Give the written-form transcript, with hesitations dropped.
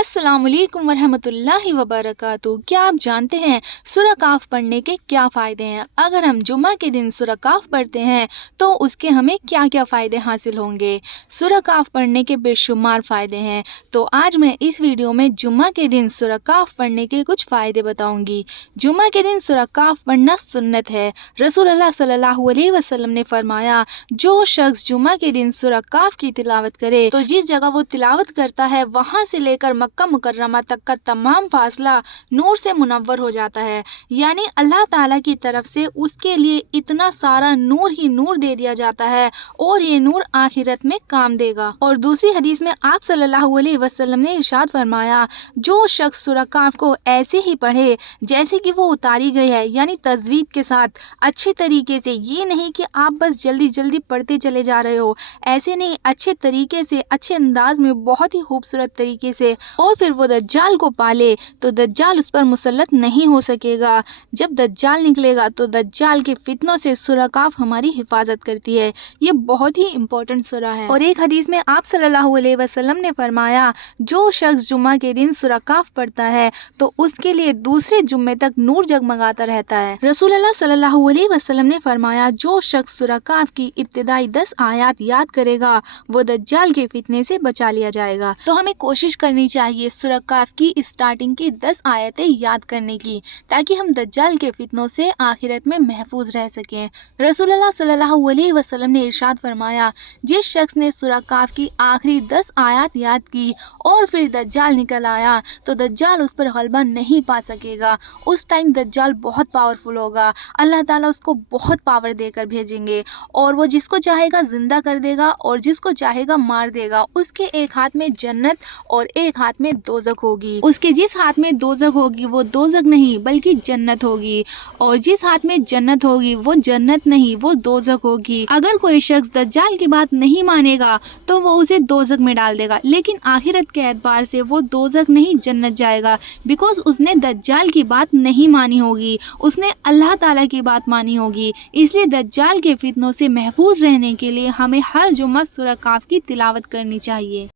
अस्सलाम वालेकुम वरहमतुल्लाहि वबरकातु। क्या आप जानते हैं सूरह काफ पढ़ने के क्या फ़ायदे हैं? अगर हम जुम्मा के दिन सूरह काफ पढ़ते हैं तो उसके हमें क्या क्या फ़ायदे हासिल होंगे? सूरह काफ पढ़ने के बेशुमार फ़ायदे हैं। तो आज मैं इस वीडियो में जुम्मा के दिन सूरह काफ पढ़ने के कुछ फ़ायदे बताऊंगी। जुम्मा के दिन सूरह काफ पढ़ना सुन्नत है। रसूल अल्लाह सल्लल्लाहु अलैहि वसल्लम ने फरमाया, जो शख्स जुम्मा के दिन सूरह काफ की तिलावत करे तो जिस जगह वो तिलावत करता है वहाँ से लेकर मक्का मुकर्रमा तक का तमाम फासला नूर से मुनव्वर हो जाता है। यानी अल्लाह ताला की तरफ से उसके लिए इतना सारा नूर ही नूर दे दिया जाता है और ये नूर आखिरत में काम देगा। और दूसरी हदीस में आप सल्लल्लाहु अलैहि वसल्लम ने इरशाद फरमाया, जो शख्स सूरह काफ को ऐसे ही पढ़े जैसे कि वो उतारी गई है, यानी तजवीद के साथ अच्छे तरीके से, ये नहीं कि आप बस जल्दी जल्दी पढ़ते चले जा रहे हो, ऐसे नहीं, अच्छे तरीके से, अच्छे अंदाज में, बहुत ही खूबसूरत तरीके से, और फिर वो दज्जाल को पाले तो दज्जाल उस पर मुसल्लत नहीं हो सकेगा। जब दज्जाल निकलेगा तो दज्जाल के फितनों से सूरह काफ हमारी हिफाजत करती है। ये बहुत ही इम्पोर्टेंट सूरह है। और एक हदीस में आप सल्लल्लाहु अलैहि वसल्लम ने फरमाया, जो शख्स जुम्मा के दिन सूरह काफ पढ़ता है तो उसके लिए दूसरे जुम्मे तक नूर जगमगाता रहता है। रसूल अल्लाह सल्लल्लाहु अलैहि वसल्लम ने फरमाया, जो शख्स सूरह काफ की इब्तिदाई 10 आयत याद करेगा वो दज्जाल के फितने से बचा लिया जाएगा। तो हमें कोशिश करनी चाहिए सूरह काफ की स्टार्टिंग की 10 आयतें याद करने की, ताकि हम दज्जाल के फितनों से आखिरत में महफूज रह सकें। रसूल अल्लाह सल्लल्लाहु अलैहि वसल्लम ने इरशाद फरमाया, जिस शख्स ने सूरह काफ की आखिरी 10 आयत याद की और फिर दज्जाल निकल आया तो दज्जाल उस पर गलबा नहीं पा सकेगा। उस टाइम दज्जाल बहुत पावरफुल होगा, अल्लाह ताला उसको बहुत पावर देकर भेजेंगे और वो जिसको चाहेगा जिंदा कर देगा और जिसको चाहेगा मार देगा। उसके एक हाथ में जन्नत और एक हाथ में दोज़ख होगी। उसके जिस हाथ में दोज़ख होगी वो दोज़ख नहीं बल्कि जन्नत होगी, और जिस हाथ में जन्नत होगी वो जन्नत नहीं, वो दोज़ख होगी। अगर कोई शख्स दज्जाल की बात नहीं मानेगा तो वो उसे दोज़ख में डाल देगा, लेकिन आखिरत के एतबार से वो दोज़ख नहीं जन्नत जाएगा, बिकॉज उसने दज्जाल की बात नहीं मानी होगी, उसने अल्लाह ताला की बात मानी होगी। इसलिए दज्जाल के फितनों से महफूज रहने के लिए हमें हर जुम्मा सूरह काफ की तिलावत करनी चाहिए।